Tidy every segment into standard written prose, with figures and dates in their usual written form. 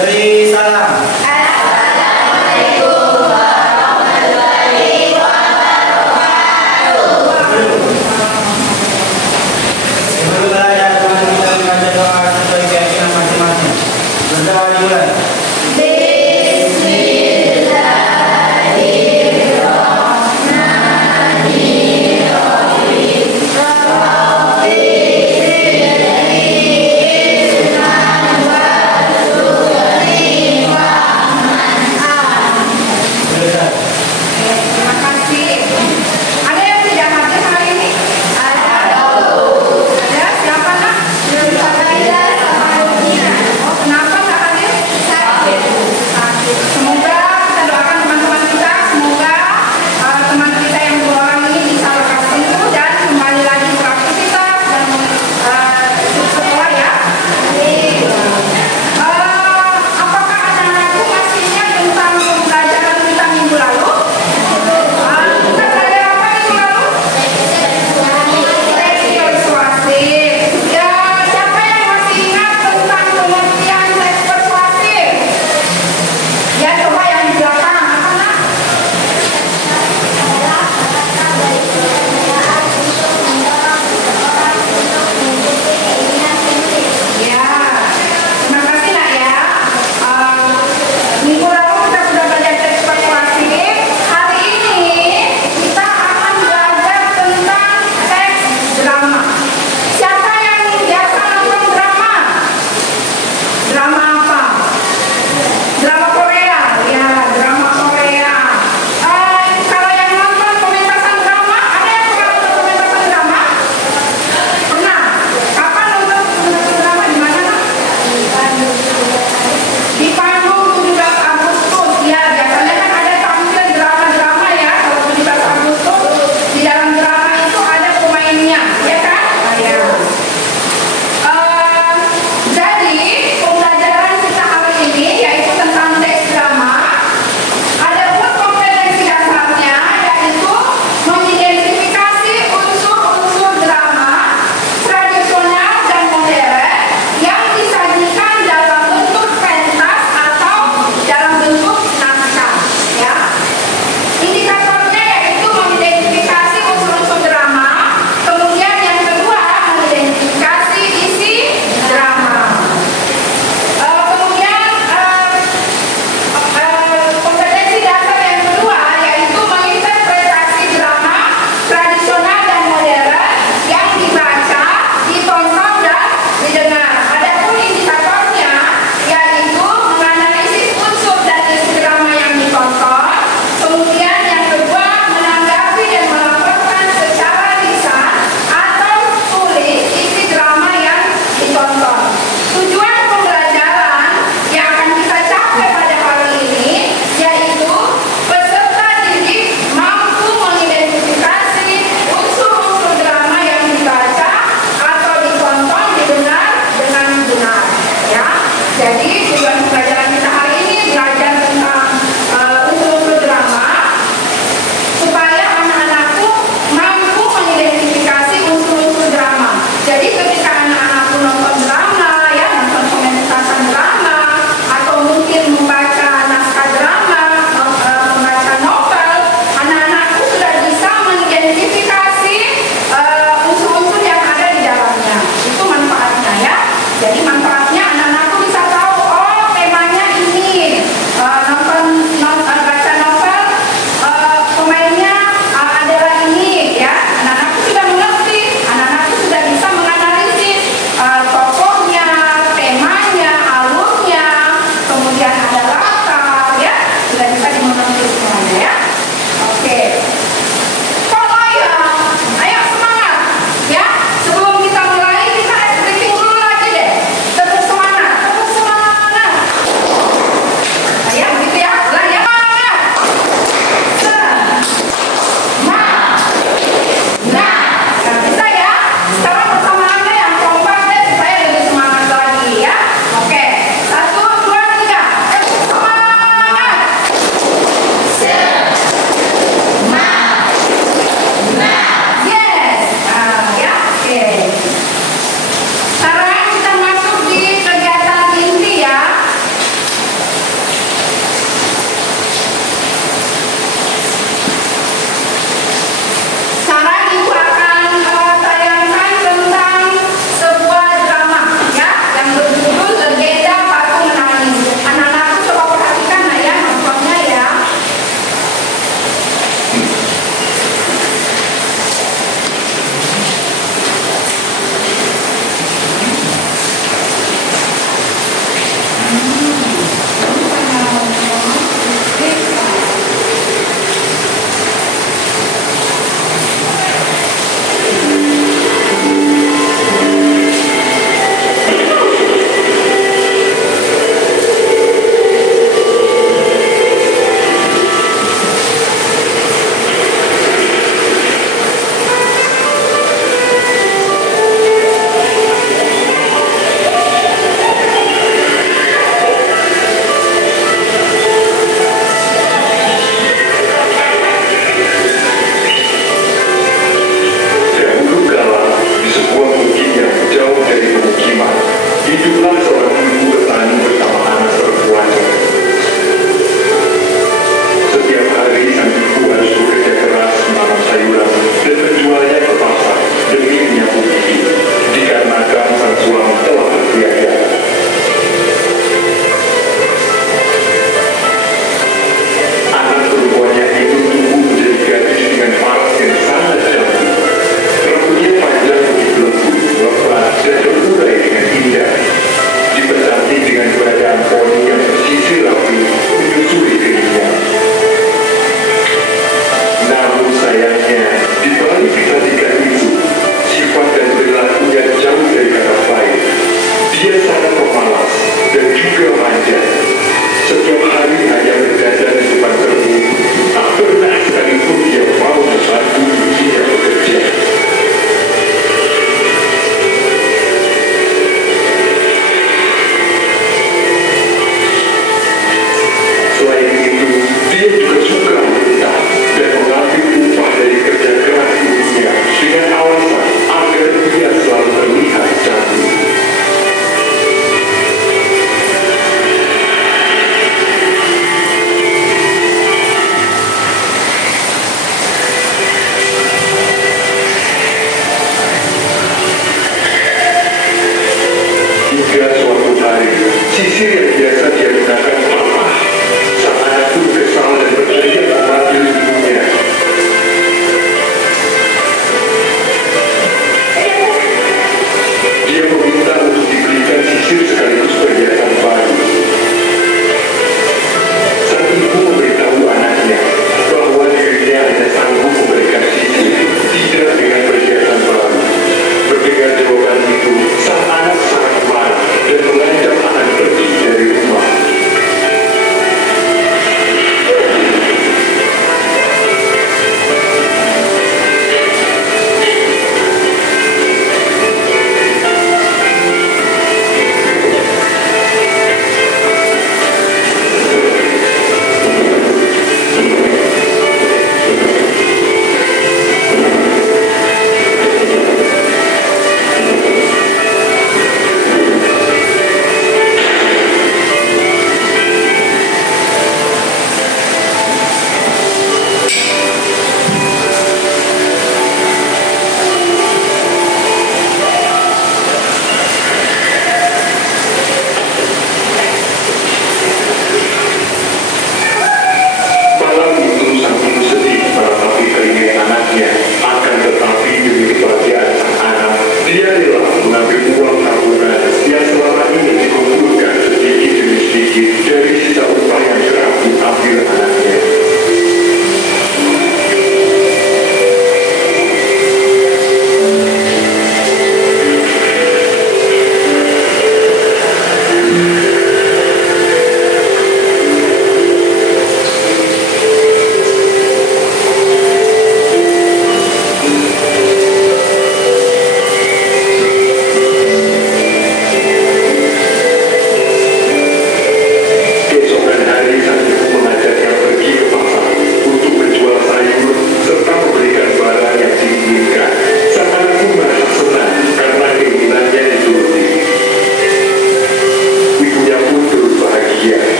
Beri salam. Sebelum belajar, teman-teman kita baca doa sesuai keyakinan masing-masing. Berdoa dimulai. Terima kasih. Ada yang tidak hadir hari ini? Ada. Ada siapa nak? Oh, kenapa nggak hadir?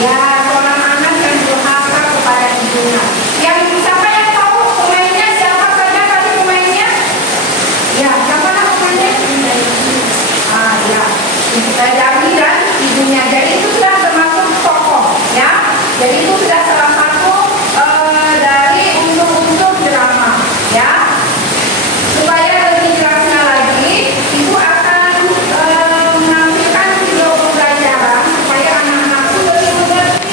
Ya, seorang anak yang durhaka kepada ibunya. Yang siapa yang tahu pemainnya? Siapa saja tadi pemainnya? Ya, siapa pemainnya? Ya, Dani dan ibunya. Jadi itu sudah termasuk tokoh, ya. Jadi itu sudah salah satu dari unsur-unsur drama, ya. Supaya lebih jelasnya lagi, ibu akan menampilkan video pembelajaran supaya anak-anak itu lebih mengerti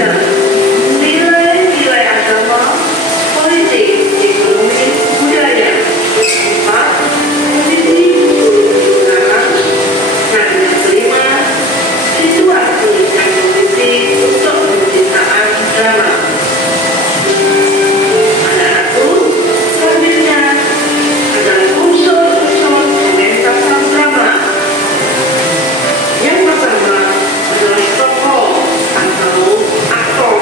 dan nilai-nilai agama, politik, ekonomi, budaya. 4. Posisi sekarang. Dan yang kelima, situasi dan kondisi untuk penciptaan drama. Anak-anakku, selanjutnya adalah unsur-unsur pementasan drama. Yang pertama adalah tokoh atau aktor.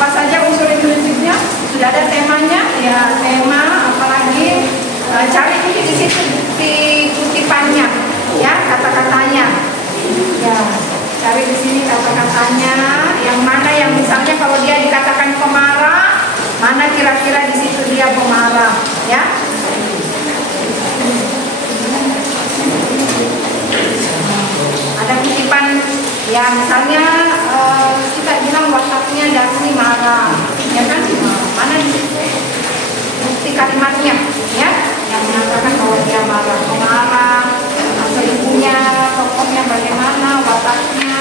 Apa saja unsur intrinsipnya? Sudah ada temanya, ya tema, apalagi cari mungkin di situ di kutipannya, ya kata-katanya, ya cari di sini kata-katanya, yang mana yang misalnya kalau dia dikatakan pemarah, mana kira-kira di situ dia pemarah, ya. Ada kutipan, ya misalnya kita bilang wataknya Darmi marah, ya kan? Mana di situ bukti kalimatnya, ya, yang mengatakan bahwa dia marah, pemarah, selingkuhnya, tokohnya bagaimana, wataknya.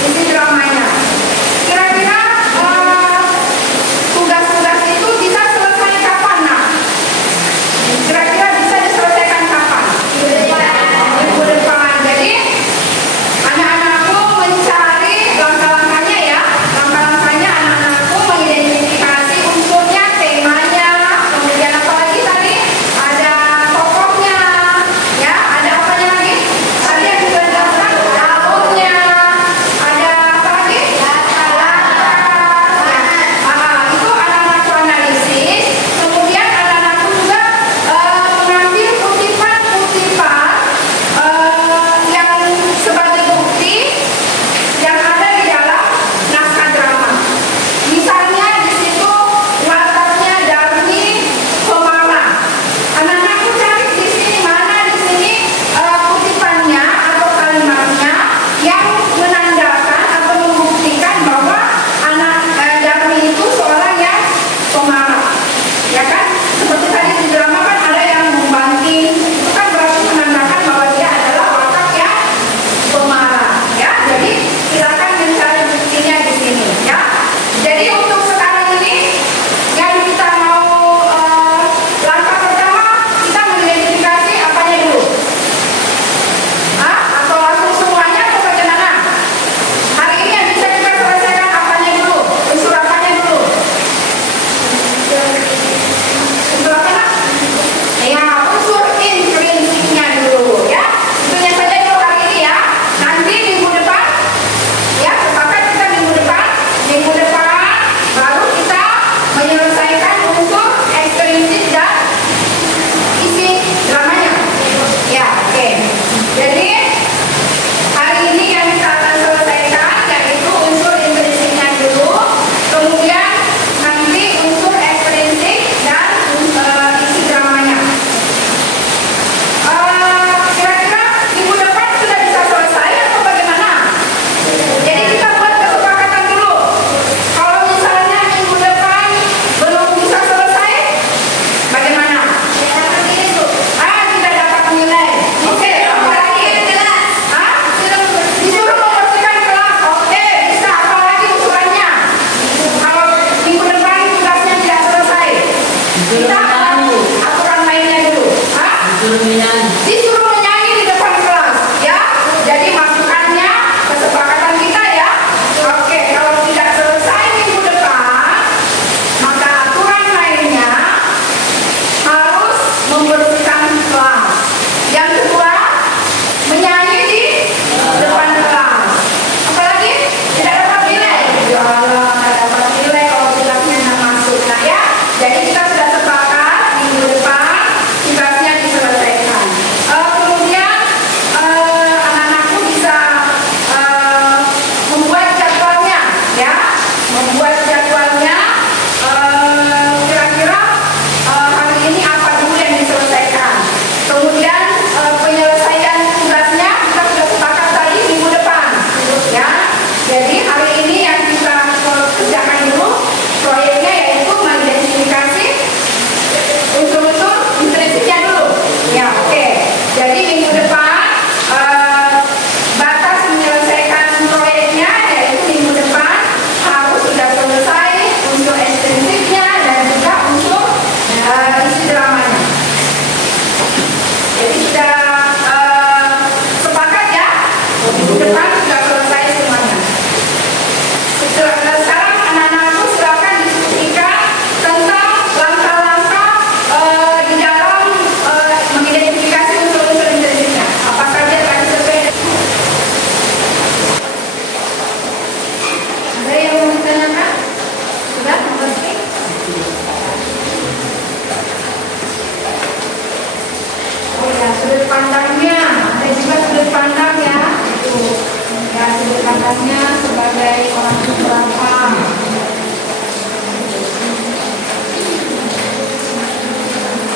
Ini dramanya. Kira-kira tugas-tugas itu bisa selesai kapan, nak? Kira-kira bisa diselesaikan kapan? Minggu depan. Jadi anak-anakku mencari langkah-langkahnya, ya. Langkah-langkahnya anak-anakku mengidentifikasi unsurnya, temanya, kemudian apa lagi tadi? Ada tokohnya, ya. Ada apanya lagi? Tadi yang sudah dilakukan alurnya. Ada apa lagi? Itu anak-anakku analisis. Kemudian anak-anakku juga mengambil kutipan-kutipan yang sebagai bukti yang ada di dalam naskah drama. Misalnya di situ wataknya Darmi pemarah. Anak-anakku cari di sini mana di sini kutipannya atau kalimatnya yang menandakan atau membuktikan bahwa anak Darmi itu seorang yang pemarah, ya kan? Seperti tadi di drama kan ada yang membanting, itu kan berarti menandakan bahwa dia adalah watak yang pemarah, ya. Jadi silakan mencari buktinya di sini, ya. Jadi untuk sekarang ini yang kita mau langkah pertama kita mengidentifikasi apanya dulu. Atau langsung semuanya atau bagaimana? Hari ini yang bisa kita selesaikan apanya dulu? Unsur apanya dulu? Unsur apa, nak? Ya, unsur intrinsipnya dulu, ya. Itunya saja dulu hari ini, ya. Nanti minggu depan, ya, sepakat kita minggu depan baru kita menyelesaikan unsur ekstrinsip dan isi dramanya. Ya, oke. Jadi hari ini yang kita akan selesaikan yaitu unsur intrinsipnya dulu, kemudian nanti unsur ekstrinsip dan isi dramanya. Kira-kira minggu depan sudah bisa selesai atau bagaimana? Jadi kita buat kesepakatan dulu. Kalau misalnya minggu depan belum bisa selesai, bagaimana? Tidak dapat nilai. Oke, apalagi? Disuruh membersihkan kelas. Oke, bisa. Apalagi usulannya? Kalau minggu depan tugasnya tidak selesai, kita akan aturan mainnya dulu. Disuruh menyanyi di depan kelas, ya. Jadi masukannya kesepakatan kita, ya. Oke, kalau tidak selesai minggu depan, maka aturan lainnya harus membersihkan kelas. Yang kedua, menyanyi di depan kelas. Apalagi tidak dapat nilai. Ya Allah, tidak dapat nilai kalau tugasnya tidak masuk. Nah, ya. Jadi kita sudah sepakat minggu depan tugasnya diselesaikan. perannya sebagai orang keberapa.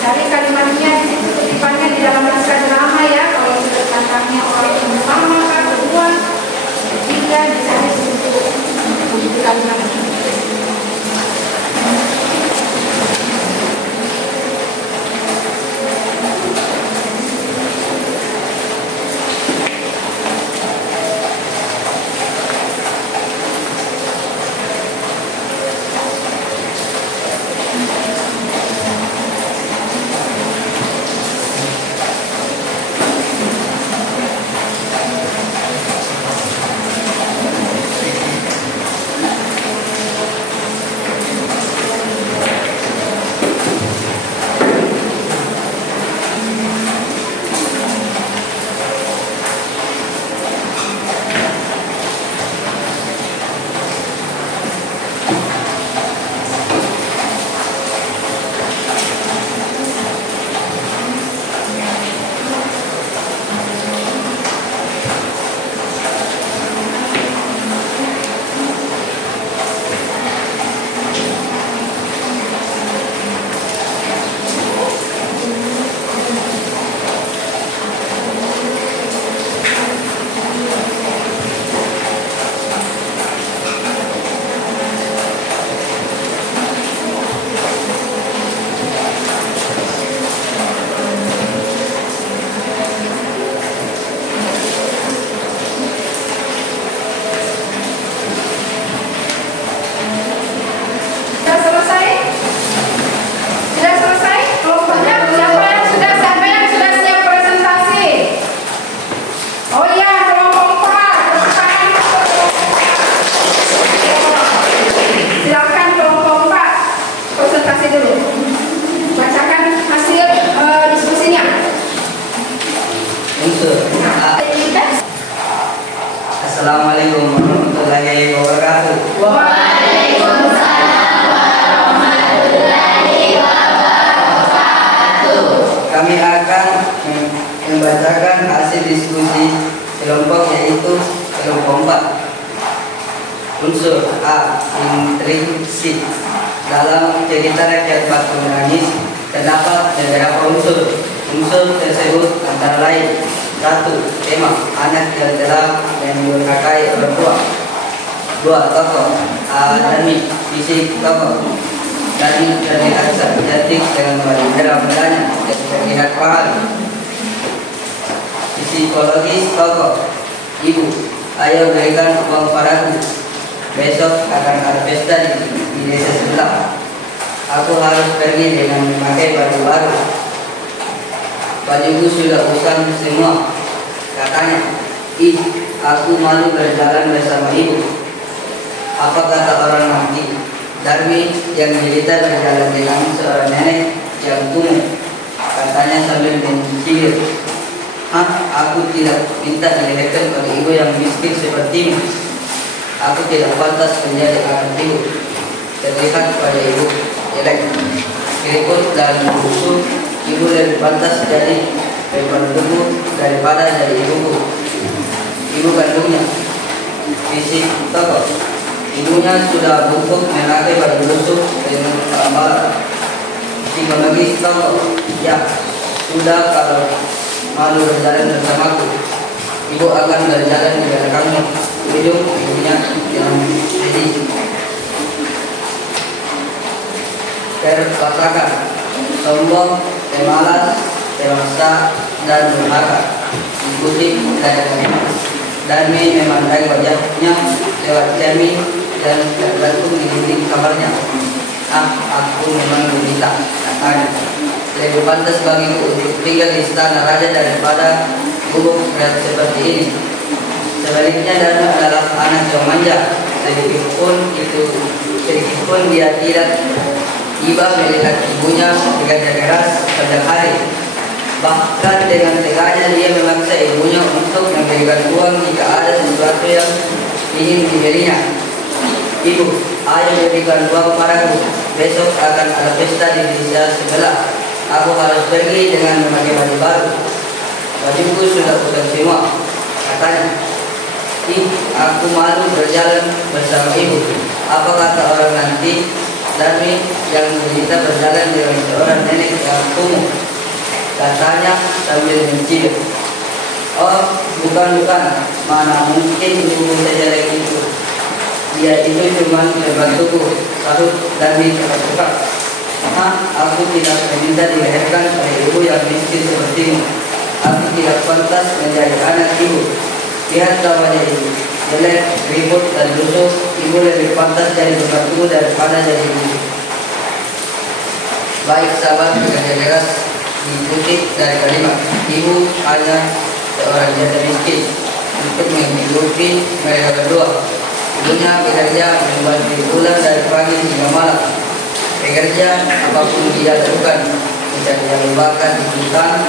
Cari kalimatnya di situ kutipannya di dalam naskah drama ya. Kalau sudah tantangnya orang yang pertama, kedua, ketiga, dicari di situ kalimatnya. Assalamualaikum warahmatullahi wabarakatuh. Waalaikumsalam warahmatullahi wabarakatuh. Kami akan membacakan hasil diskusi kelompok yaitu kelompok 4. Unsur A. Intrinsik. Dalam cerita rakyat Batu Menangis terdapat beberapa unsur. Unsur tersebut antara lain: 1. Tema anak yang telah mendurhakai orang tua. 2. Tokoh Dani, fisik tokoh Dani terlihat cantik dengan merah mudanya dan terlihat paham. Psikologis tokoh: ibu, ayo berikan uang padaku, besok akan ada pesta di desa sebelah. Aku harus pergi dengan memakai baju baru. Bajuku sudah usang semua, katanya. Ih, aku malu berjalan bersama ibu. Apa kata orang nanti? Darmi yang militer berjalan dengan seorang nenek yang kumuh, katanya sambil mencibir. Hah, aku tidak minta dilahirkan oleh ibu yang miskin sepertimu. Aku tidak pantas menjadi anak ibu. Terlihat pada ibu jelek, keriput dan busuk. Ibu lebih pantas jadi pembantuku daripada jadi ibuku. Ibu kandungnya, fisik tokoh. Ibunya sudah bungkuk memakai baju busuk dengan kelambaran. Psikologis tokoh. Ya, sudah kalau malu berjalan bersamaku. Ibu akan berjalan di belakangmu. Ujung ibunya yang sedih. Perkatakan: sombong, pemalas, dewasa, dan durhaka. Dikutip dari kalimat. Darmi memandang wajahnya lewat cermin dan tergantung di dinding kamarnya. Ah, aku memang gurita, katanya. Lebih pantas bagiku untuk tinggal di istana raja daripada gubuk berat seperti ini. Sebaliknya Darmi adalah anak yang manja. Sedikitpun dia tidak tiba melihat ibunya bekerja keras pada hari. Bahkan dengan teganya dia memaksa ibunya untuk memberikan uang jika ada sesuatu yang ingin dibelinya. Ibu, ayo berikan uang padaku. Besok akan ada pesta di desa sebelah. Aku harus pergi dengan memakai baju baru. Bajuku sudah usang semua, katanya. Ih, aku malu berjalan bersama ibu. Apa kata orang nanti? Darmi yang berita berjalan dengan seorang nenek yang kumuh, katanya sambil mencium. Oh, bukan, mana mungkin ibu sejelek itu. Dia itu cuma pembantuku, sahut Darmi cepat-cepat. Aku tidak meminta dilahirkan oleh ibu yang miskin sepertimu. Aku tidak pantas menjadi anak ibu. Lihatlah wajah ibu, jelek, ribut dan lusuh. Ibu lebih pantas jadi pembantumu daripada jadi ibu. Baik sahabat, dengan jelas diikuti dari kalimat ibu hanya seorang janda miskin untuk menghidupi mereka berdua. Ibunya bekerja membantu pulang dari pagi hingga malam. Pekerja apapun dia lakukan, mencari yang bakar di hutan,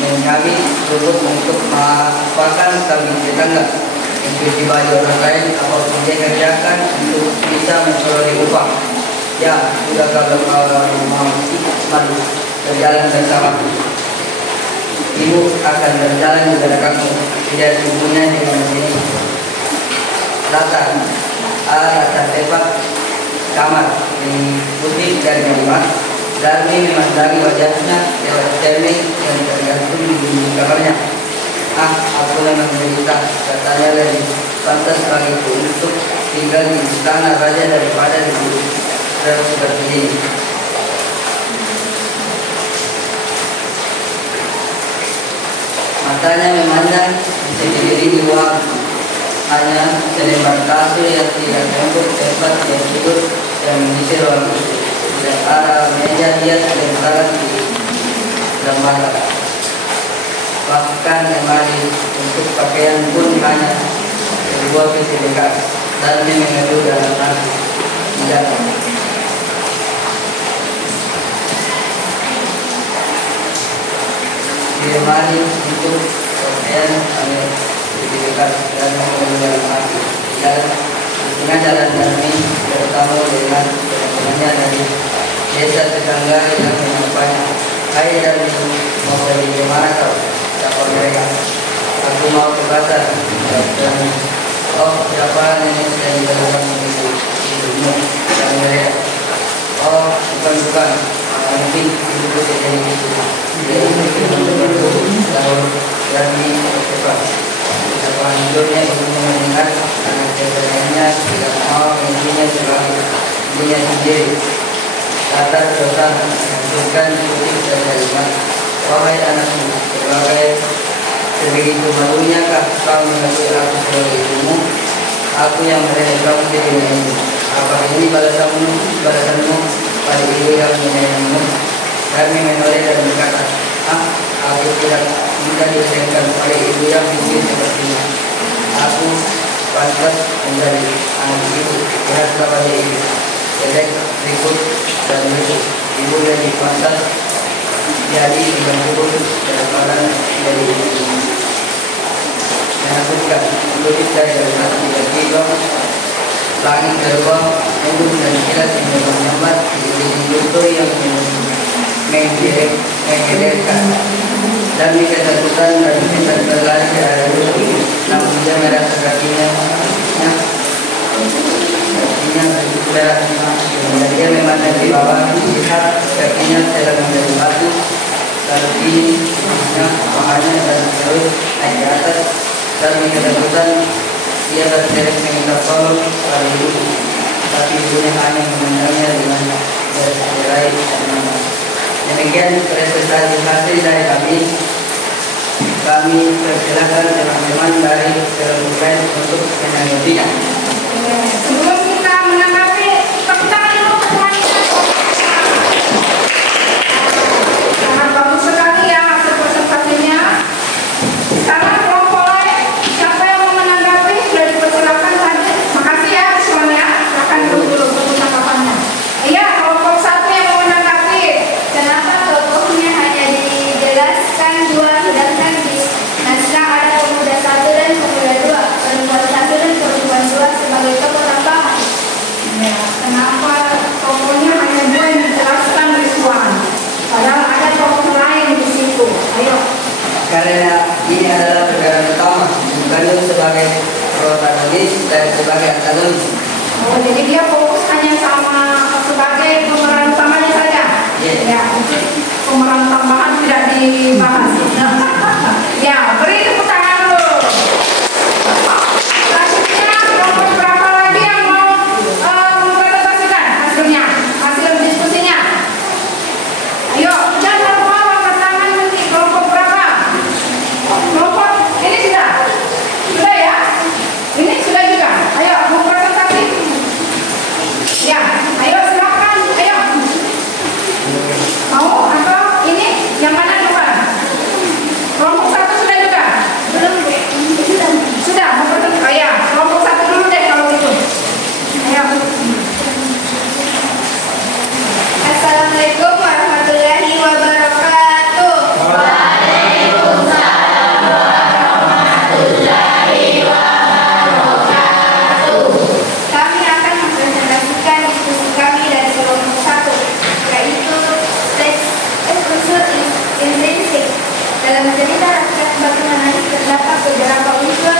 mencari rumput untuk makan kambing tetangga, mencuci baju orang lain, apapun dia kerjakan untuk bisa memperoleh upah. Ya, sudah kalau mau mari berjalan bersama. Ibu akan berjalan di belakangmu, tidak ibunya dengan sini. Datang tepat kamar diikuti dari kalimat. Darmi memandangi wajahnya lewat cermin yang tergantung di dinding kamarnya. Aku memang menderita, katanya lagi. Pantas bagiku untuk tinggal di istana raja daripada di seperti ini. Matanya memandang di sekeliling ruang. Hanya selembar kasur yang tidak tembok tempat dia tidur yang mengisi ruang itu. Dan arah meja dia terletak di lembaga. Bahkan lemari untuk pakaian pun hanya sebuah peti bekas. Dan dia mengeluh dalam hati. Tidak. Di lemari untuk pakaian hanya dekat dan mengeluarkan hati. Dan di tengah jalan kami bertemu dengan teman-temannya dari desa tetangga yang menyapanya. Hai dan mau pergi ke mana kau? Siapa mereka? Aku mau ke pasar. Dan oh, siapa nenek yang di dalam ibumu? Dan mereka, oh, bukan. Mungkin ibuku jadi itu. Dia lalu Darmi cepat. Setelah hidupnya ibunya mendengar anak ceritanya tidak mau menjadinya sebagai ibunya sendiri. Kata dosa menunjukkan putih dan kalimat, wahai anakku, sebegitu malunya kah kau mengakui aku sebagai ibumu? Aku yang mendidik kamu di dunia ini. Apakah ini balasanmu pada ibu yang menyayangimu? Darmi menoleh dan berkata, aku tidak minta disayangkan oleh ibu yang miskin seperti ini. Aku pantas menjadi anak ibu. Lihatlah pada ibu, jelek, ribut, dan lucu. Ibu lebih pantas jadi ibu daripada jadi ibu. Menakutkan, mengutip dari kalimat tiba-tiba langit berubah, mendung dan kilat menyambar di dinding luntur yang menggelekan. Darmi ketakutan dan hendak berlari ke arah musuh, namun dia merasa kakinya bergerak. Dan dia memandang di bawah, lihat kakinya telah menjadi batu. Lalu ini pahanya dan terus naik ke atas. Darmi ketakutan, dia terserak meminta tolong pada ibu, tapi ibunya hanya memandangnya dengan berserai dan marah. Demikian presentasi hasil dari kami persilakan teman-teman dari Telegram untuk menanggapinya. Sebelum kita menanggapi, tepuk tangan dulu semuanya. Sangat bagus sekali ya hasil presentasinya. Sekarang kelompok lain, siapa yang mau menanggapi sudah dipersilakan tadi. Makasih ya semuanya. Silakan dulu percakapannya. Iya, kelompok satu yang mau menanggapi. Kenapa tokohnya hanya dijelaskan dua, sedangkan di naskah ada pemuda satu dan pemuda dua, perempuan satu dan perempuan dua, sebagai Atalun. Oh, jadi dia fokus hanya sama sebagai pemeran utamanya saja. Yes. Ya, untuk pemeran tambahan tidak dibahas. Ya, beri tepuk tangan dulu. Selanjutnya, kelompok berapa lagi yang mau mempresentasikan hasilnya, hasil diskusinya? Ayo, jangan lupa angkat tangan nanti. Kelompok berapa? Kelompok ini sudah ya? Ini sudah juga. Ayo, mau presentasi? Ya, ayo silakan. Ayo. Mau atau ini yang mana duluan? Kelompok satu sudah juga? Belum. Sudah. Mau presentasi? Oh ya, kelompok satu dulu deh kalau gitu. Ayo. Assalamualaikum warahmatullahi wabarakatuh. Kami akan mempresentasikan diskusi kami dari kelompok satu, yaitu unsur intrinsik. Dalam cerita rakyat batu Manis terdapat beberapa unsur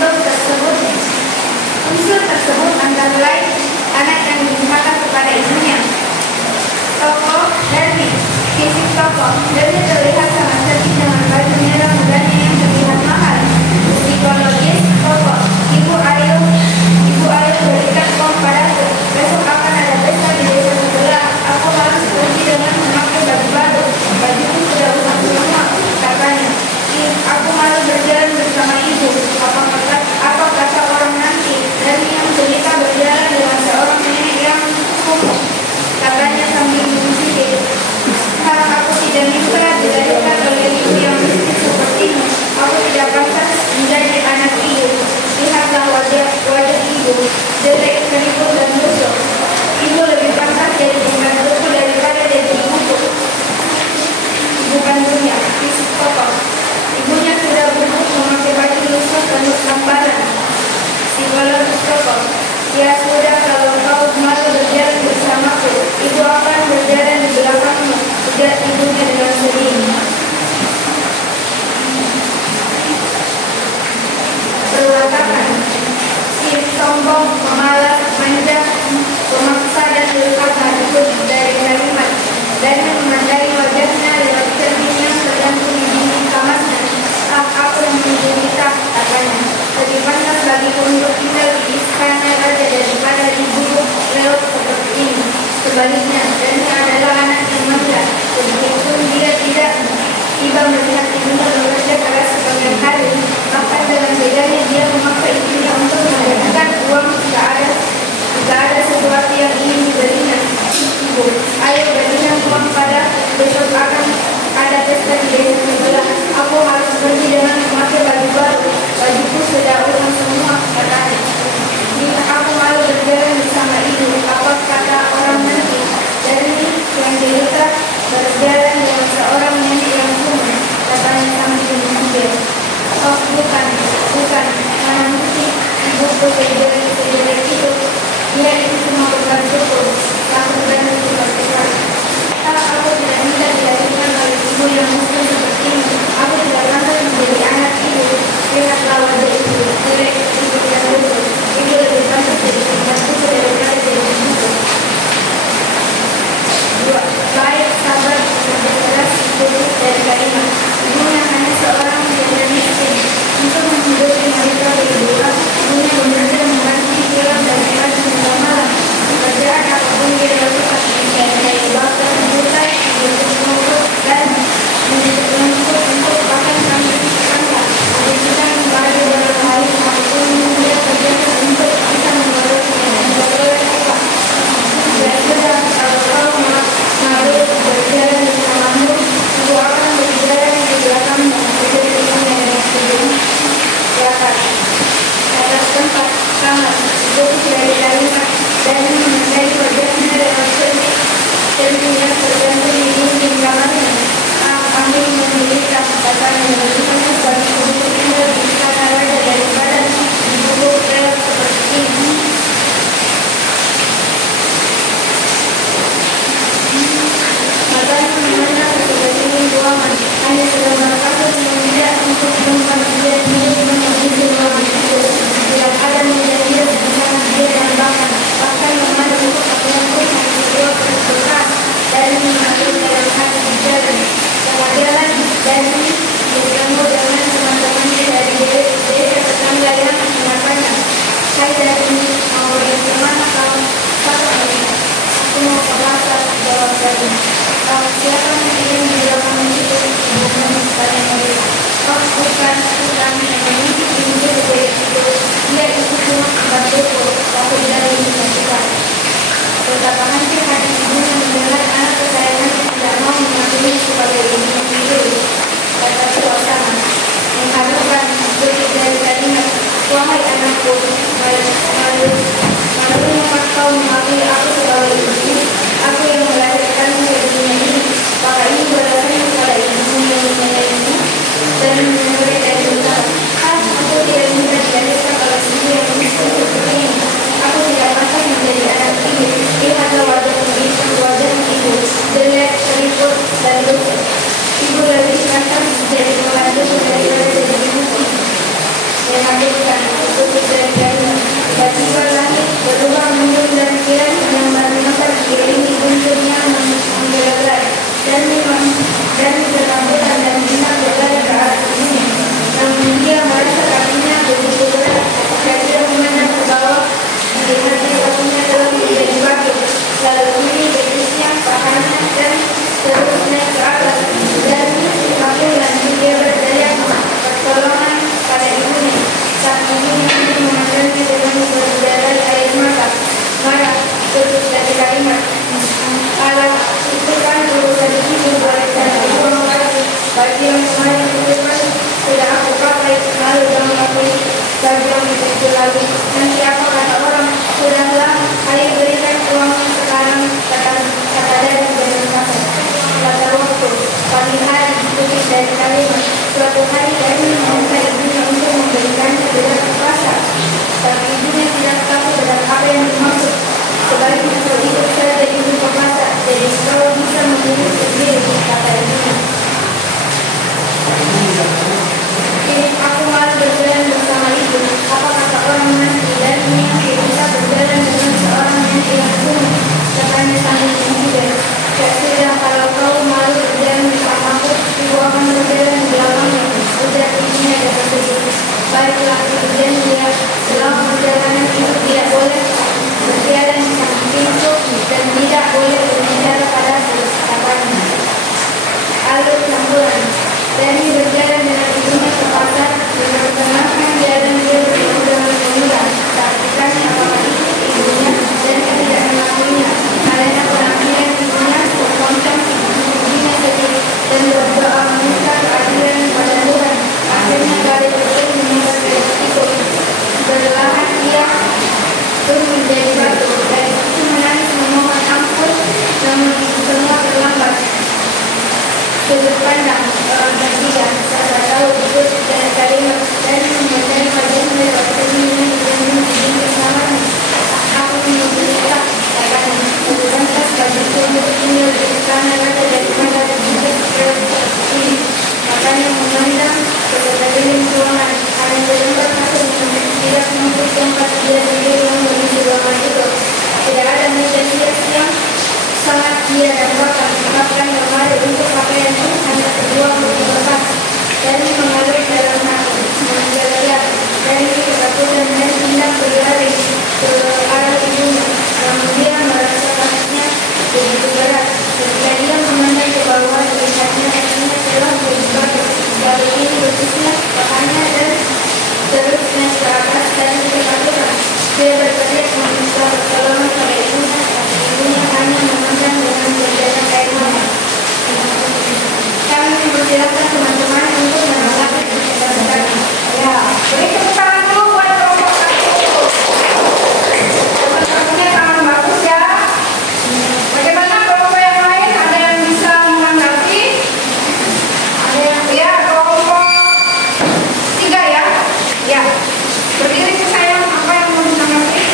tersebut. Unsur tersebut antara lain anak yang dilimpahkan kepada ibunya. Tokoh Darmi, fisik tokoh. Darmi terlihat sangat cantik dengan baju merah mudanya yang terlihat mahal. Psikologis tokoh. Ibu Ayu berikan uang padaku. Besok akan ada pesta di desa sebelah. Aku harus pergi dengan memakai baju baru. Bajuku sudah rusak semua, katanya. Aku malu berjalan bersama ibu. Apa kata orang nanti? Dan yang cerita berjalan dengan seorang nenek yang kumuh, katanya sambil menggigit. Aku tidak bisa dilahirkan oleh ibu yang miskin sepertimu. Aku tidak pantas menjadi anak ibu. Lihatlah wajah ibu, jelek, keriput dan busuk. Ibu lebih pantas jadi pembantuku daripada jadi ibuku. Ibu kandungnya, fisik kokoh. Ibunya sudah bubuk memakai baju lusuh penuh sambaran. Psikologis kokoh. Ya sudah, kalau kau malu berjalan bersamaku, ibu akan berjalan di belakangmu, ujar ibunya dengan sedih. Perwatakan. Sombong, pemalas, manja, pemaksa dan durhaka ikut dari kalimat. Dan memandai wajahnya lewat cermin yang tergantung di dinding kamarnya. Aku yang menderita, katanya. Lebih pantas bagiku untuk tinggal di istana raja daripada dibunuh lewat seperti ini. Sebaliknya, Dani adalah anak yang manja. Sedikitpun dia tidak tiba melihat ibunya bekerja keras sepanjang hari. Bahkan dengan bedanya dia memaksa ibunya untuk menggandakan uang jika ada sesuatu yang ingin dibelinya. Ibu, ayo berikan uang pada besok akan ada pesta di desa sebelah. Aku harus pergi dengan memakai baju baru. Bajuku sudah ulang semua, katanya. Jika aku malu berjalan bersama ibu, apa kata orang nanti? Dari yang cerita berjalan dengan seorang nenek yang kumuh, katanya sambil menggigil. Oh bukan, mana mungkin ibuku sejelek itu. Dia itu cuma pembantuku. Lakukan itu berkata, aku tidak minta dilahirkan ini. Siapa yang ingin menjalankan itu hubungan sekalian dari bukan kami yang memiliki ini sebagai itu. Dia itu cuma membantu waktu dari dilakukan. Betapa hancur hati ibunya mendengar anak kesayangannya tidak mau mengakuinya sebagai ibunya sendiri. Kata suasana mengharapkan detik dari kalimat, wahai anakku, malunya kau mengakui aku sebagai ibu. Aku yang melahirkanmu ke dunia ini. Maka ini balasanmu kepada ibumu yang menyayangimu dan menyembelih dari utara. Aku tidak minta dilahirkan oleh ibu yang miskin seperti ini. Aku tidak pantas menjadi anak ibu. Lihatlah wajahmu itu, wajahmu ibu, jelek, keriput, dan dosa. Ibu lebih pantas menjadi pembantu daripada jadi ibuku. Yang habiskan tutup dari kalian. Tiba-tiba langit berubah mendung dan kiran yang baru-baru diiringi gunturnya menggelegar dan kerambutan dan bintang berlari ke arah bumi. Namun dia merasa kakinya begitu berat dan tidak memandang ke bawah. Melihatnya kakinya telah menjadi batu. Lalu bunyi betisnya, pahanya dan terus naik ke atas. Dan semakin lanjut dia berteriak pertolongan pada ibunya. Saat ibunya memandangnya dengan berderai air mata. Marah, tutup dari kalimat. Alah, itu kan urusan ibu barisan ibu mengatakan baju yang kemarin itu kan sudah aku pakai lalu jangan pakai baju yang begitu lagi. Nanti apa kata orang? Sudahlah, ayo berikan uang sekarang kata dari berkata. Kata waktu pagi hari tutup dari kalimat. Suatu hari kami meminta ibunya untuk memberikannya dengan pasar. Tapi ibunya tidak tahu dengan apa yang dimaksud. Sebaliknya kau ikut saja ibu ke pasar, jadi kau bisa memilih sendiri, kata ibunya. Kini aku malah berjalan bersama ibu. Apa kata orang nanti dan ini aku bisa berjalan dengan seorang nanti yang sungguh, katanya sambil menghibur. Ya sudah, kalau kau malu berjalan bersamaku, ibu akan berjalan di belakangnya. Ujar ibunya dan tersenyum. Baiklah, kemudian dia selama perjalanan itu tidak boleh berjalan di samping pintu dan tidak boleh berbicara padaku, katanya. Alur campuran. Dari berjalan dengan ibunya ke pasar, dengan pertengahan jalan dia bertemu dengan pemuda. Saat ditanya apakah itu ibunya dan dia tidak mengakuinya. Karena penampilan ibunya terponcang, ibunya sedih dan berdoa meminta keadilan kepada Tuhan. Akhirnya balik itu menyebut resiko. Berlahan ia turun menjadi batu dan itu menangis memohon ampun, namun semua terlambat. Sudut pandang orang ketiga, saya tahu itu dari kalimat dan mencari wajahnya waktu ini dan menjadi kamarnya. Aku meminta katanya, lantas bagi untuk tinggal di istana raja daripada dibuat seperti ini. Makanya memandang ke sekeliling ruangan, ada selembar kasur yang tidak mampu tempat dia sendiri yang mengisi ruangan itu. Tidak ada meja hias yang sangat dia dan bahkan bahkan lemari untuk pakaian pun hanya kedua begitu lepas. Dari mengalir dalam hati, menggeliat dari ketakutan dan hendak berlari ke arah ibunya. Namun dia merasa kakinya begitu berat. Ketika dia memandang ke bawah, lihatnya kakinya telah berubah. Lalu ini betisnya, pahanya dan terus naik ke atas dari ketakutan. Dia berteriak meminta pertolongan pada ibunya. Ibunya hanya memandang dengan berjalan air mata. Kami mempersilahkan teman-teman untuk menanggapi pertanyaan. Ya, beri tepuk tangan dulu buat kelompok satu. Teman-temannya tangan bagus ya. Bagaimana kelompok yang lain? Ada yang bisa menanggapi? Ada yang ya, kelompok 3 ya? Ya. Berdiri ke saya, apa yang mau ditanggapi?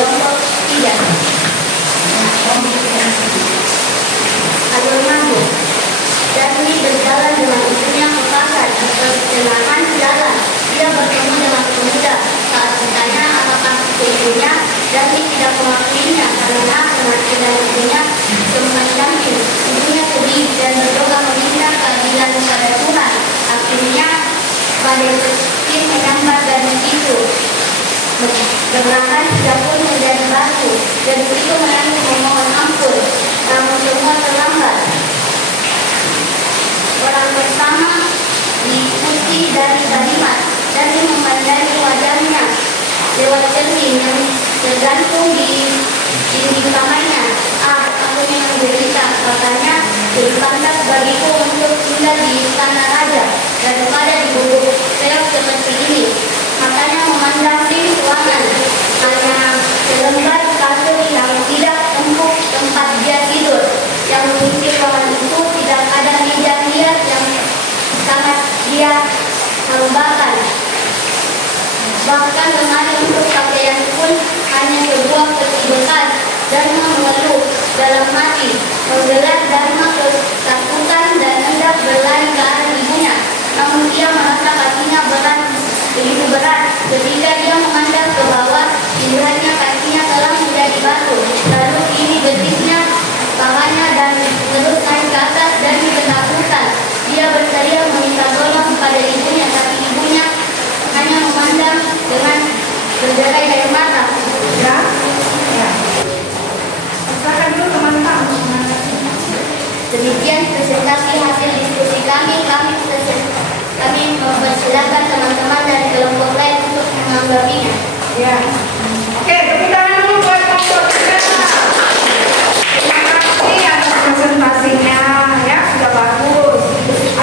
kelompok 3. Alur madu. Darmi berjalan dengan ibunya ke pasar dan pertengahan jalan dia bertemu dengan pemuda. Saat ditanya apakah itu ibunya, Darmi tidak mengakuinya karena penampilan ibunya semacamnya. Ibunya sedih dan berdoa meminta keadilan kepada Tuhan. Akhirnya badai petir menyambar Darmi itu. Gebrakan sudah pun menjadi batu dan itu menangis memohon ampun, namun semua terlambat. Orang pertama diikuti dari kalimat dan memandangi wajahnya lewat cermin yang tergantung di dinding kamarnya. Aku memang derita, katanya, lebih pantas bagiku untuk tinggal di istana raja daripada di gubuk selok seperti ini. Matanya memandang di ruangan, hanya selembar kasur yang tidak empuk tempat dia tidur. Yang mengisi ruangan itu tidak ada meja hias yang sangat dia hambakan. Bahkan lemari untuk pakaian pun hanya sebuah peti bekas. Dharma mengeluh dalam hati, menggelar Dharma ketakutan dan hendak berlari ke arah ibunya. Namun dia merasa kakinya begitu berat. Ketika dia memandang ke bawah, dilihatnya kakinya telah menjadi batu. Lalu ini betisnya, pahanya dan terus naik ke atas dari ketakutan. Dia berteriak meminta tolong kepada ibunya, tapi ibunya hanya memandang dengan berderai air mata. Ya. Silakan dulu teman-teman. Demikian presentasi hasil diskusi kami. Kami mempersilahkan teman-teman dari kelompok lain untuk menanggapinya. Ya. Oke, tepuk tangan dulu buat kelompok 3. Terima kasih atas presentasinya, ya sudah bagus.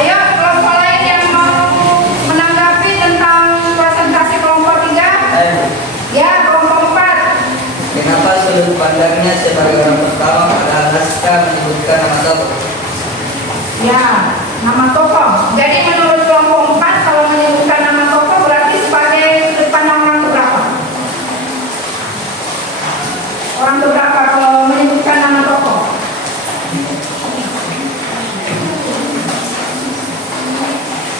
Ayo kelompok lain yang mau menanggapi tentang presentasi kelompok 3. Ya, kelompok 4. Kenapa sudut pandangnya sebagai orang pertama adalah naskah menyebutkan nama tokoh? Ya, nama tokoh. Jadi menurut kelompok 4, kalau menyebutkan nama tokoh berarti sebagai sudut pandang orang keberapa? Orang keberapa kalau menyebutkan nama tokoh?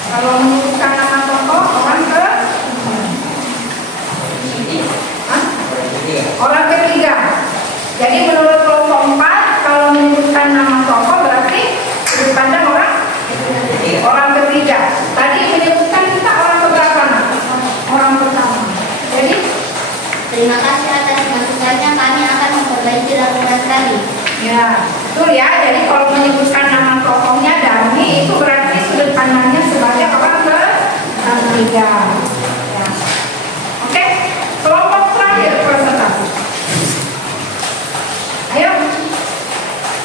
Kalau menyebutkan nama tokoh, orang ke? Hah? Orang ketiga. Jadi menurut kelompok 4, kalau menyebutkan nama tokoh berarti sudut pandang orang ketiga. Tadi menyebutkan kita orang keberapa? Orang pertama. Jadi Terima kasih atas masukannya. Kami akan memperbaiki laporan kami. ya, betul ya. Jadi kalau menyebutkan nama tokohnya Darmi itu berarti sudut pandangnya sebagai orang ketiga. Ya. Oke, kelompok terakhir presentasi. Ayo,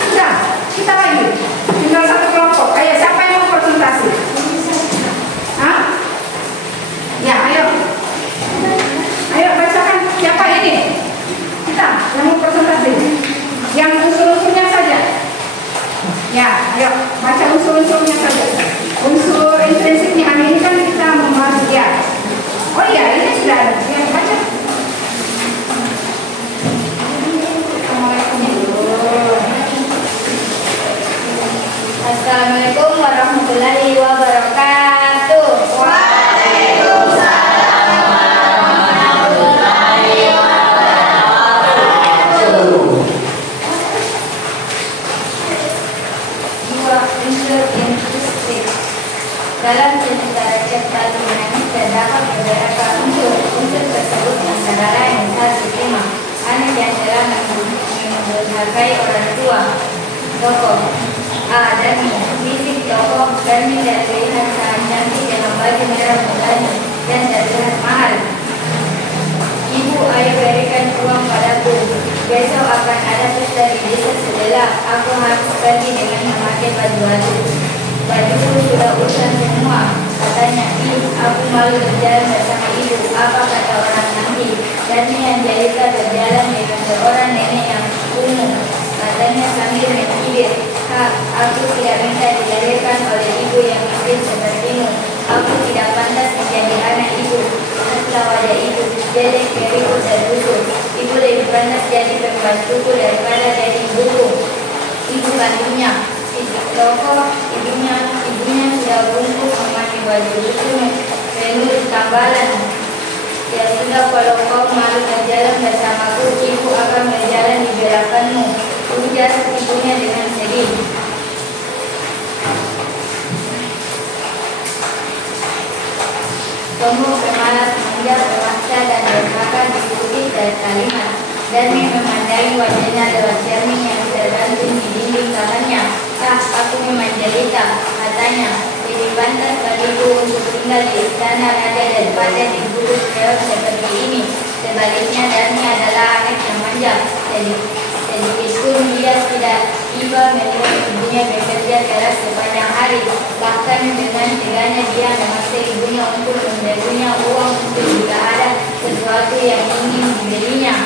sudah, kita lagi. Tinggal satu kelompok. Ayo, siapa yang mau presentasi? Hah? Ya, ayo. Ayo bacakan siapa ini? Kita yang mau presentasi. Yang unsur-unsurnya saja. Ya, ayo baca unsur-unsurnya saja. Unsur intrinsiknya hari ini kan kita membahas ya. Oh iya, ini sudah ada. Ya, baca. Assalamualaikum warahmatullahi wabarakatuh. Dalam cerita rakyat tadi menangis terdapat beberapa unsur tersebut antara lain 1. Anak yang telah mendurhakai orang tua. Tokoh A. Darmi. Fisik tokoh Darmi dan terlihat sangat cantik dengan baju merah mudanya dan terlihat mahal. Ibu, ayo berikan uang padaku. Besok akan ada pesta di desa sebelah. Aku harus pergi dengan memakai baju baru. Bajuku sudah urusan semua, katanya. Aku malu berjalan bersama ibu. Apa kata orang nanti? Darmi yang jelita berjalan dengan seorang nenek yang ungu, katanya sambil mencibir. Aku tidak minta dilahirkan oleh ibu yang miskin sepertimu. Aku tidak pantas menjadi anak ibu. Setelah wajah ibu jelek, keriput dan busuk. Ibu lebih pantas jadi pembantuku daripada jadi ibuku. Ibu kandungnya, ibunya sudah bungkus memakai baju lusuh penuh tambalan. Ya sudah, kalau kau malu berjalan bersamaku, ibu akan berjalan di belakangmu, ujar ibunya dengan sedih. Kamu pemalas, manja, pemaksa, dan derhaka diikuti dari kalimat. Darmi memandangi wajahnya lewat cermin yang tergantung di dinding kamarnya. Aku memang jelita, katanya. Lebih pantas bagiku untuk tinggal di istana raja daripada di gurun keok seperti ini. Sebaliknya, Darmi adalah anak yang manja. Sedikitpun dia tidak tiba melihat ibunya bekerja keras sepanjang hari. Bahkan dengan teganya dia memaksa ibunya untuk memberinya uang untuk jika ada sesuatu yang ingin dibelinya.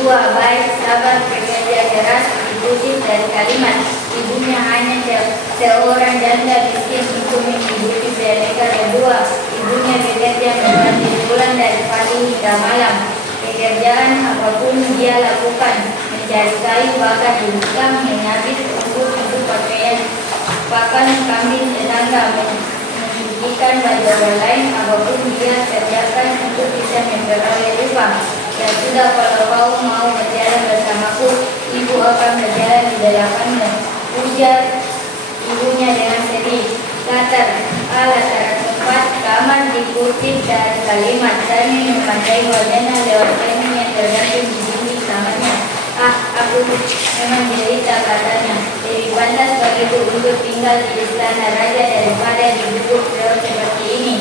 2. Baik, sabar, bekerja keras, dikutip dari kalimat. Ibunya hanya seorang janda miskin untuk menghidupi mereka berdua. Ibunya bekerja menanti bulan dari pagi hingga malam. Pekerjaan apapun dia lakukan, mencari kayu bakar di hutan, menyabit untuk pakaian pakan kambing tetangga, mencucikan baju orang lain, apapun dia kerjakan untuk bisa memperoleh upah. Ya sudah, kalau kau mau berjalan bersamaku, ibu akan berjalan di belakangmu, ujar ibunya dengan sedih. Latar tempat kamar dikutip dari kalimat. Darmi memandai wajahnya lewat cermin yang tergantung di dinding kamarnya. Aku memang jelita, katanya. Lebih pantas bagiku untuk tinggal di istana raja daripada di gubuk keok seperti ini.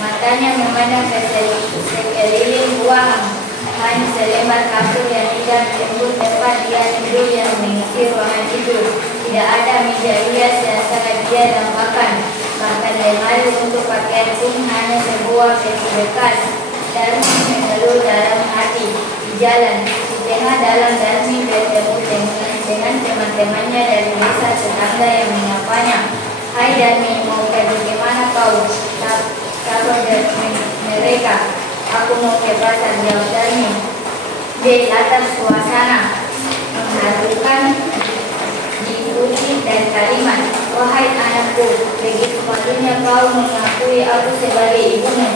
Matanya memandang ke sekeliling ruangan. Hanya selembar kasur yang tidak tembus tempat dia tidur yang mengisi ruangan itu. Tidak ada meja hias yang sangat dia dampakkan. Bahkan lemari untuk pakaian pun hanya sebuah peci bekas. Darmi mengeluh dalam hati. Di jalan, di tengah dalam Darmi bertemu dengan teman-temannya dari desa tetangga yang menyapanya. Hai Darmi, mau pergi kemana kau? Kabar dari mereka. Aku mau ke pasar, jawab Darmi. Di atas suasana mengharukan diikuti dari kalimat. Wahai anakku, begitu patutnya kau mengakui aku sebagai ibumu.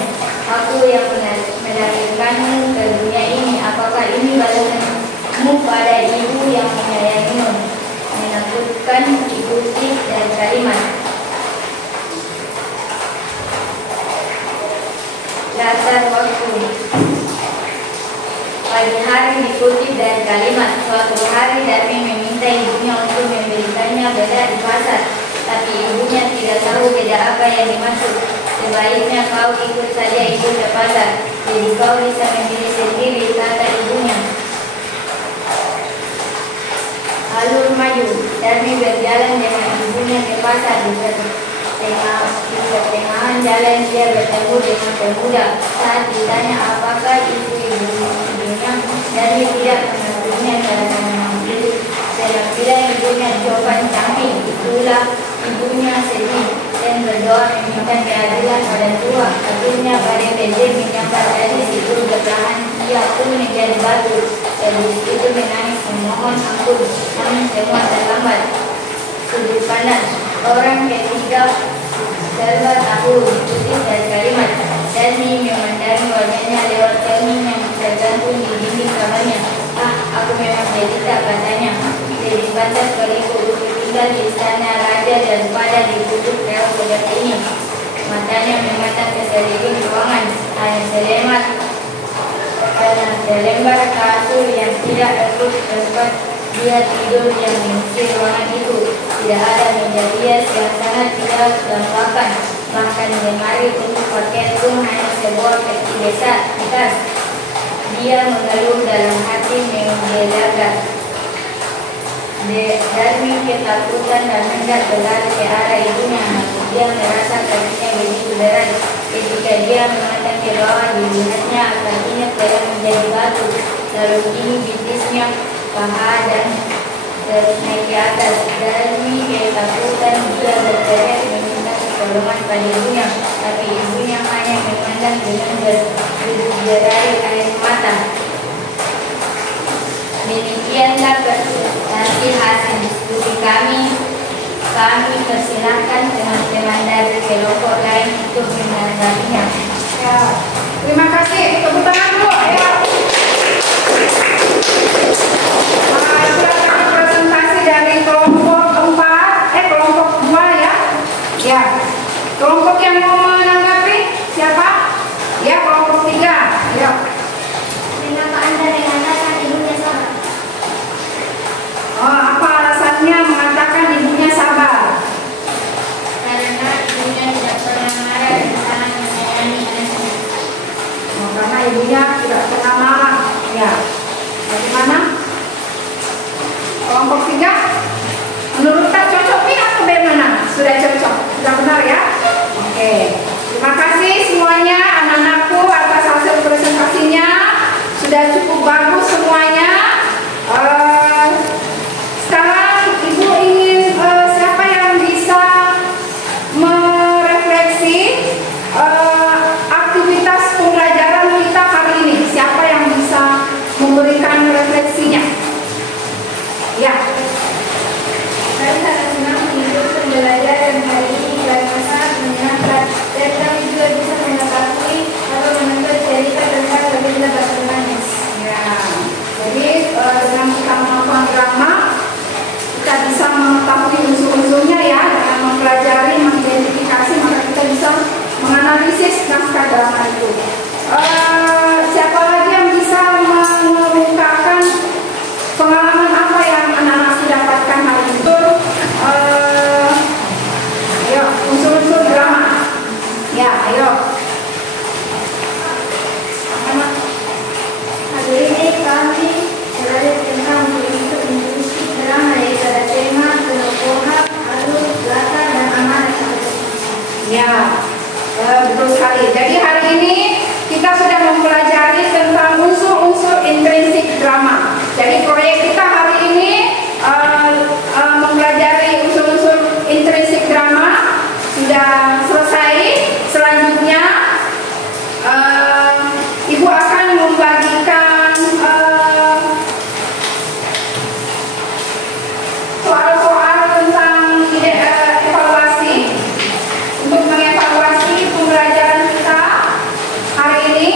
Aku yang melahirkanmu ke dunia ini. Apakah ini balasanmu pada ibu yang menyayangimu? Menakutkan diikuti dari kalimat. Latar waktu. Pagi hari dikutip dari kalimat. Suatu hari Darmi meminta ibunya untuk membelikannya beda di pasar, tapi ibunya tidak tahu beda apa yang dimaksud. Sebaiknya kau ikut saja ibu ke pasar, jadi kau bisa memilih sendiri, kata ibunya. Alur maju. Darmi berjalan dengan ibunya ke pasar. Di pertengahan jalan dia bertemu dengan pemuda. Saat ditanya apakah itu ibunya, Darmi tidak mengakuinya karena memang itu. Sedang bilang ibunya jawaban cantik. Itulah ibunya sedih dan berdoa meminta keadilan pada Tuhan. Akhirnya badai banjir menyambar gadis itu bertahan. Ia pun menjadi batu. Gadis itu menangis memohon ampun, namun semua terlambat. Sudut pandang. Orang ketiga serba tahu dikutip dari kalimat. Darmi memandangi wajahnya lewat cermin yang tergantung di dinding kamarnya. Aku memang jelita, katanya. Lebih pantas bagiku untuk tinggal di istana raja daripada di gubuk keok seperti ini. Matanya memandang ke sekeliling ruangan. Hanya selembar kasur yang tidak cukup tempat dia tidur yang mengisi ruangan itu. Tidak ada meja hias yang sangat dia dampakkan. Bahkan lemari untuk pakaian pun hanya sebuah peci bekas. Dia mengeluh dalam hati menggelegar. Darmi ketakutan dan hendak berlari ke arah ibunya. Dia merasa kakinya begitu berat. Ketika dia memandang ke bawah, dilihatnya kakinya telah menjadi batu. Lalu ini bintisnya paha dan terus naik ke atas. Darmi ketakutan, dia berteriak meminta pertolongan pada ibunya, tapi ibunya hanya memandang dilakukan dengan berderai air mata. Demikianlah nanti hasil diskusi kami. Kami persilahkan teman-teman dari kelompok lain untuk menanggapinya. Ya, terima kasih. Tepuk tangan dulu. Ya. Silakan presentasi dari kelompok 4, kelompok 2 ya. Ya. Kelompok yang mau menanggapi siapa? Ya, kelompok 3. Ya. Kenapa Anda mengatakan ibunya sabar? Oh, apa alasannya mengatakan ibunya sabar? Karena ibunya tidak pernah marah dan sangat menyayangi anaknya. Oh, karena ibunya tidak pernah marah. Ya. Bagaimana? Kelompok 3. Menurut tak cocok nih atau bagaimana? Sudah cocok. Sudah benar ya? Oke. Terima kasih semuanya anak-anakku atas hasil presentasinya. Sudah cukup bagus semuanya. Sekarang Ibu ingin siapa yang bisa merefleksi aktivitas pembelajaran kita hari ini? Siapa yang bisa memberikan refleksinya? Ya. Saya sangat senang mengikuti pembelajaran hari ini karena sangat menyenangkan dan kami juga bisa mengetahui atau menonton cerita tentang legenda Banyumanik. Ya. Jadi dengan kita menonton drama kita bisa mengetahui unsur-unsurnya ya, dengan mempelajari, mengidentifikasi, maka kita bisa menganalisis naskah drama itu. Siapa lagi yang bisa mengungkapkan pengalaman apa yang anak-anak dapatkan hari itu? Ayo, unsur-unsur drama. Ya, ayo. Hari ini kami belajar tentang bentuk industri drama daripada tema, tokoh, alur, latar, dan amanat. Ya, betul sekali. Jadi hari ini kita sudah mempelajari tentang unsur-unsur intrinsik drama. Jadi proyek kita hari ini mempelajari unsur-unsur intrinsik drama sudah selesai. Selanjutnya Ibu akan membagikan soal-soal tentang evaluasi untuk mengevaluasi pembelajaran kita hari ini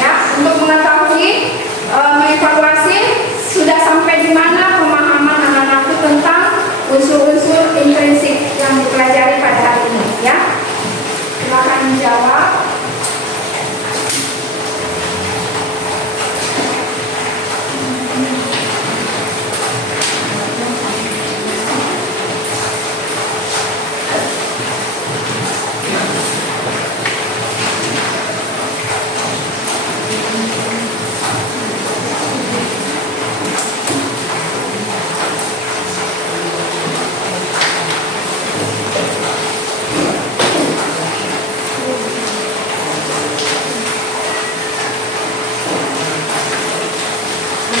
ya, untuk mengetahui mengevaluasi sudah sampai di mana pemahaman anak-anak itu tentang unsur-unsur intrinsik yang dipelajari pada hari ini ya. Silakan menjawab.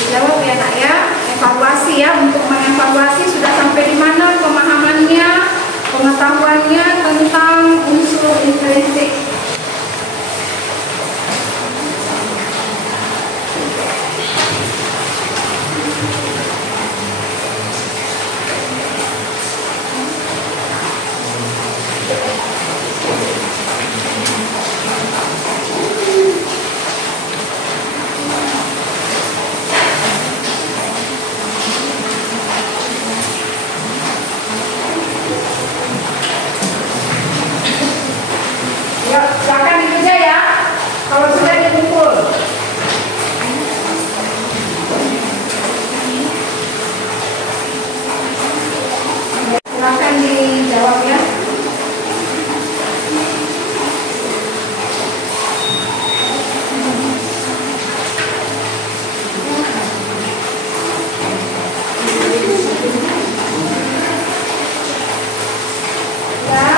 Jawab ya nak ya, evaluasi ya, untuk mengevaluasi sudah sampai di mana pemahamannya, pengetahuannya tentang unsur intrinsik. Ya, silakan dikerja ya. Kalau sudah dikumpul. Silakan dijawab ya. Ya.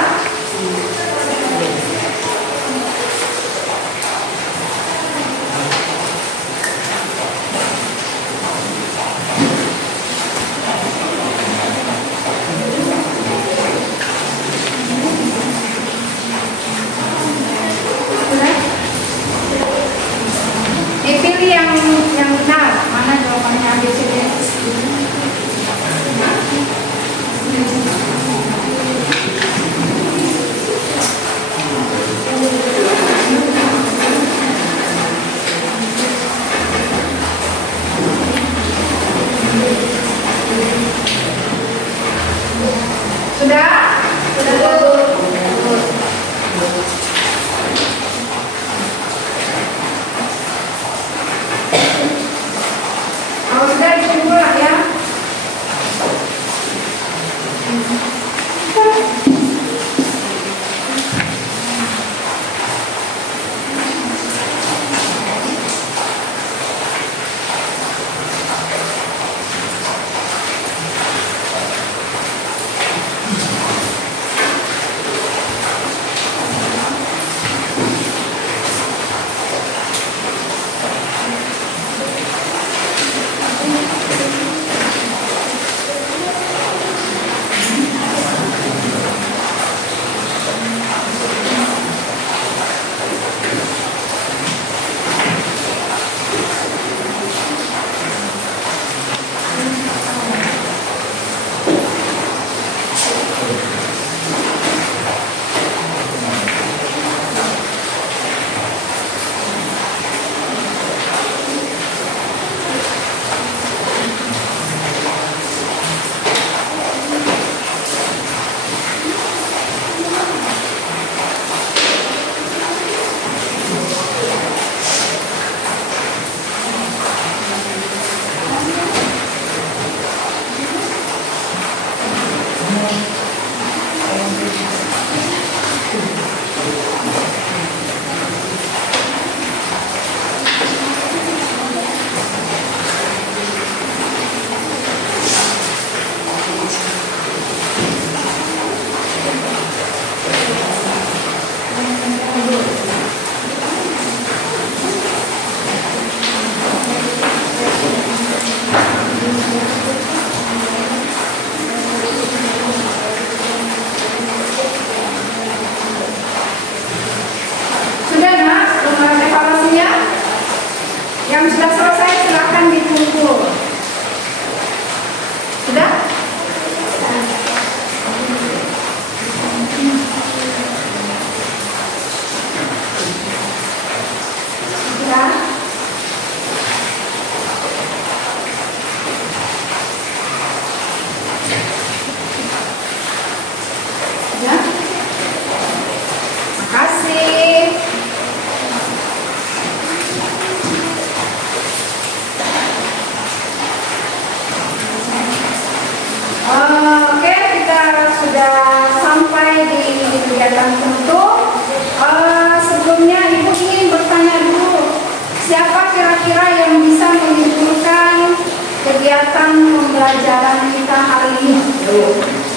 pembelajaran kita hari ini.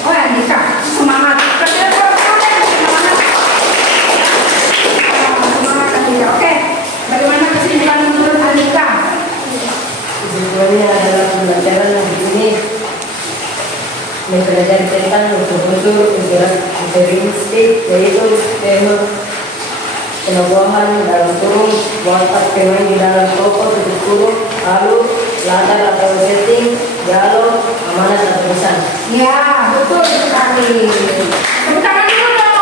Oh ya, Andika, semangat. Semangat Andika. Oke, bagaimana kesimpulan menurut Andika? Kesimpulannya adalah pembelajaran yang ini mempelajari tentang unsur-unsur intrinsik, yaitu penubuhan dalam kurung, watak pemain di dalam pokok tutup kurung, lalu latar atau setting, dialog, amanat atau pesan. Ya, betul sekali. Tepuk tangan dulu dong.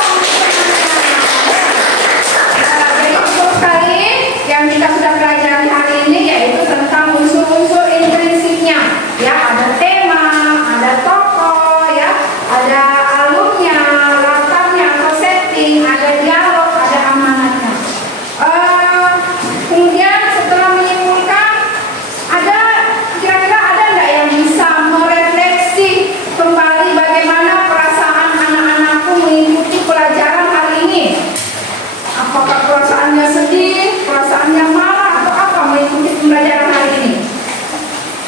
Jadi betul sekali yang kita sudah pelajari hari ini yaitu tentang unsur-unsur intrinsiknya. Ya, ada tema, ada tokoh, ya, ada alurnya, latarnya atau setting, ada dialog, ada amanatnya. Kemudian setelah menyimpulkan, kira-kira ada nggak yang bisa merefleksi kembali bagaimana perasaan anak-anakku mengikuti pelajaran hari ini? Apakah perasaannya sedih, perasaannya marah, atau apa mengikuti pembelajaran hari ini?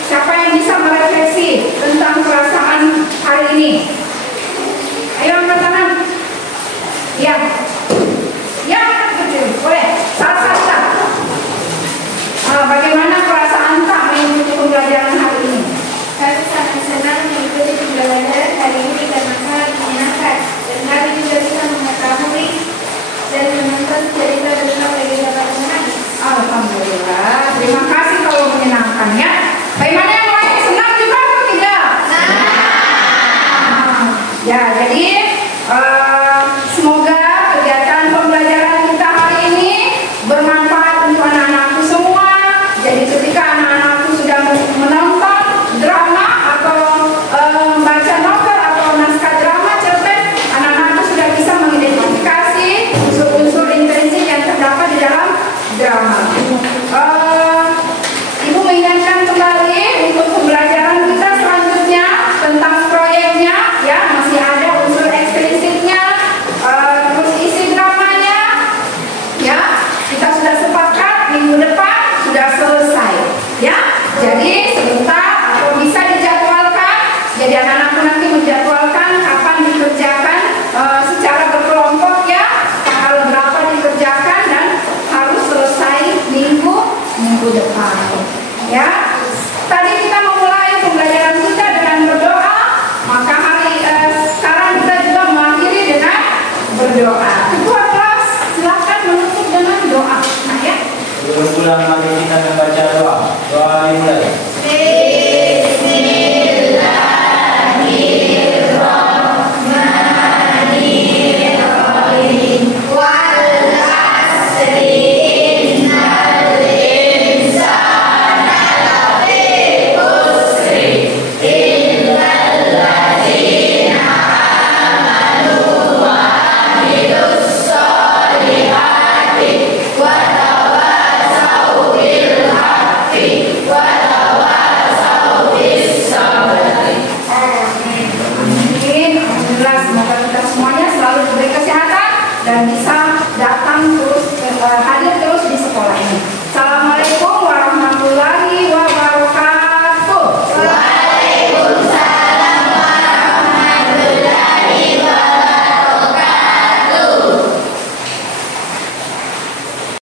Siapa yang bisa merefleksi tentang perasaan hari ini? Ayo angkat tangan. Ya, ya, betul. Boleh. Satu-satu. Bagaimana perasaan tak mengikuti pembelajaran hari ini? Kami sangat senang mengikuti pembelajaran hari ini karena sangat menyenangkan dan kami juga bisa mengetahui dan menonton cerita tentang legenda para pemenang. Alhamdulillah. Terima kasih kalau menyenangkan ya. Bagaimana yang lain? Senang juga atau tidak? Ya, jadi semoga kegiatan pembelajaran kita hari ini bermanfaat untuk anak-anakku semua. Jadi ketika anak-anakku sudah menonton drama atau membaca novel atau naskah drama cerpen, anak-anakku sudah bisa mengidentifikasi unsur-unsur intrinsik yang terdapat di dalam drama. Ibu mengingatkan kembali untuk pembelajaran kita selanjutnya tentang proyeknya, ya, masih ada unsur ekstrinsiknya, terus isi dramanya, ya, kita sudah sepakat minggu depan sudah selesai, ya. Jadi sebentar atau bisa dijadwalkan. Jadi anak-anakku nanti menjadwalkan kapan dikerjakan secara berkelompok, ya, tanggal berapa dikerjakan dan harus selesai minggu depan, ya. Tadi kita memulai pembelajaran kita dengan berdoa, maka sekarang kita juga mengakhiri dengan berdoa. Ketua kelas silakan menutup dengan doa. Nah, ya. Sebelum pulang mari kita membaca doa. Doa dimulai.